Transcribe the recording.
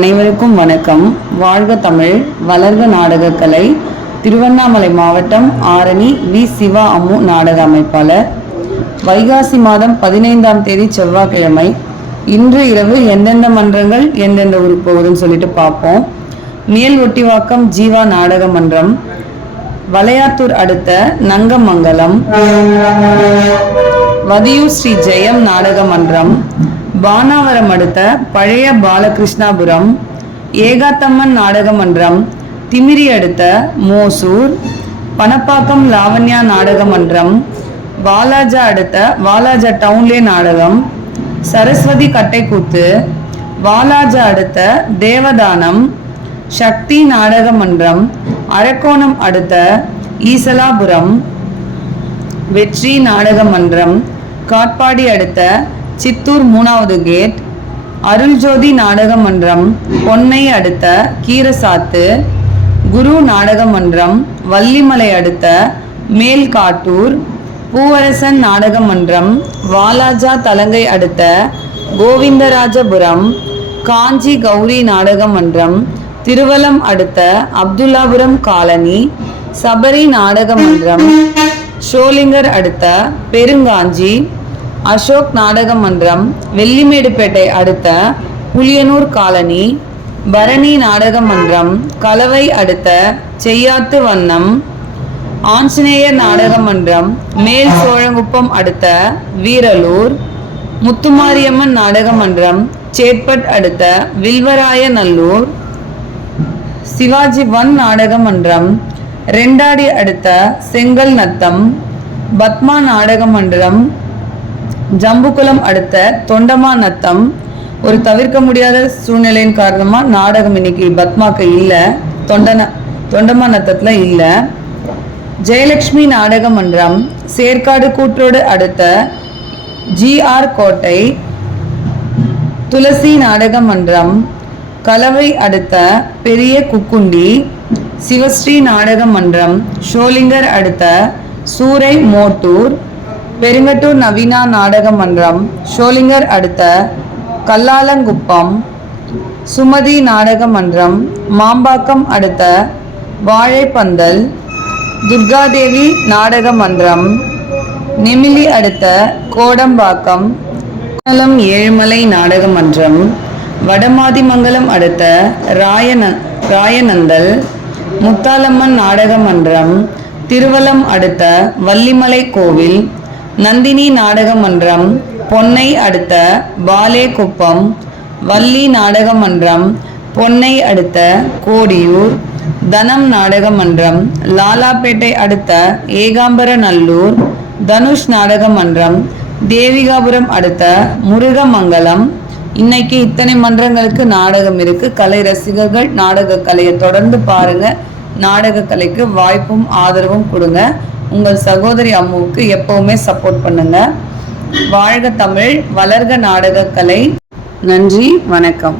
அனைவருக்கும் வணக்கம். வாழ்க தமிழ் வளர்க நாடகக்கலை. திருவண்ணாமலை மாவட்டம் ஆரணி வி. சிவா அம்மு நாடக அமைப்பாளர். வைகாசி மாதம் பதினைந்தாம் தேதி செவ்வாய்க்கிழமை. இன்று இரவு எந்தெந்த மன்றங்கள் எந்தெந்த ஊருக்கு போகுதுன்னு சொல்லிட்டு பார்ப்போம். மேல் ஒட்டிவாக்கம் ஜீவா நாடக மன்றம். வளையாத்தூர் அடுத்த நங்கமங்கலம். வதியூர் ஸ்ரீ ஜெயம் நாடக மன்றம் பானாவரம் அடுத்த பழைய பாலகிருஷ்ணாபுரம் ஏகாத்தம்மன் நாடக மன்றம் திமிரி அடுத்த மோசூர் பணப்பாக்கம் லாவண்யா நாடக மன்றம் வாலாஜா அடுத்த வாலாஜா டவுன்லே நாடகம் சரஸ்வதி கட்டைக்கூத்து வாலாஜா அடுத்த தேவதானம் சக்தி நாடக மன்றம் அரக்கோணம் அடுத்த ஈசலாபுரம் வெற்றி நாடக மன்றம் காட்பாடி அடுத்த சித்தூர் மூணாவது கேட் அருள்ஜோதி நாடக மன்றம் பொன்னை அடுத்த கீரசாத்து குரு நாடக மன்றம் வள்ளிமலை அடுத்த மேல்காட்டூர் பூவரசன் நாடக மன்றம் வாலாஜா தலங்கை அடுத்த கோவிந்தராஜபுரம் காஞ்சி கௌரி நாடக மன்றம் திருவலம் அடுத்த அப்துல்லாபுரம் காலனி சபரி நாடக மன்றம் ஷோலிங்கர் அடுத்த பெருங்காஞ்சி அசோக் நாடக மன்றம் வெள்ளிமேடுபேட்டை அடுத்த புளியனூர் காலனி பரணி நாடக மன்றம் கலவை அடுத்த செய்யாத்து வண்ணம் ஆஞ்சநேயர் நாடக மன்றம் மேல் சோழங்குப்பம் அடுத்த வீரலூர் முத்துமாரியம்மன் நாடக மன்றம் சேட்பட் அடுத்த வில்வராய நல்லூர் சிவாஜி ஒன் நாடக மன்றம் ரெண்டாடி அடுத்த செங்கல் நத்தம் பத்மா நாடக மன்றம் ஜம்புகுளம் அடுத்த தொண்டமா நத்தம் ஒரு தவிர்க்க முடியாத சூழ்நிலையின் காரணமாக நாடகம் இன்னைக்கு பத்மாக்கு இல்லை தொண்டன தொண்டமா நத்தத்தில் இல்லை. ஜெயலட்சுமி நாடக மன்றம் சேர்க்காடு கூற்றோடு அடுத்த ஜிஆர் கோட்டை. துளசி நாடக மன்றம் கலவை அடுத்த பெரிய குக்குண்டி. சிவஸ்ரீ நாடக மன்றம் ஷோலிங்கர் அடுத்த சூரை மோட்டூர். பெருங்கட்டூர் நவீனா நாடக மன்றம் ஷோலிங்கர் அடுத்த கல்லாலங்குப்பம் சுமதி நாடக மன்றம் மாம்பாக்கம் அடுத்த வாழைப்பந்தல் துர்காதேவி நாடக மன்றம் நெமிலி அடுத்த கோடம்பாக்கம் மங்கலம் ஏழுமலை நாடக மன்றம் வடமாதிமங்கலம் அடுத்த ராயன ராயநந்தல் முத்தாலம்மன் நாடக மன்றம் திருவலம் அடுத்த வள்ளிமலை கோவில் நந்தினி நாடக மன்றம் பொன்னை அடுத்த பாலே குப்பம் வள்ளி நாடக மன்றம் பொன்னை அடுத்த கோடியூர் தனம் நாடக மன்றம் லாலாப்பேட்டை அடுத்த ஏகாம்பரநல்லூர் தனுஷ் நாடக மன்றம் தேவிகாபுரம் அடுத்த முருகமங்கலம். இன்னைக்கு இத்தனை மன்றங்களுக்கு நாடகம் இருக்கு. கலை ரசிகர்கள் நாடக கலையை தொடர்ந்து பாருங்க. நாடக கலைக்கு வாய்ப்பும் ஆதரவும் கொடுங்க. உங்கள் சகோதரி அம்முவுக்கு எப்பவுமே சப்போர்ட் பண்ணுங்க. வாழ்க தமிழ் வளர்க நாடக கலை நன்றி வணக்கம்.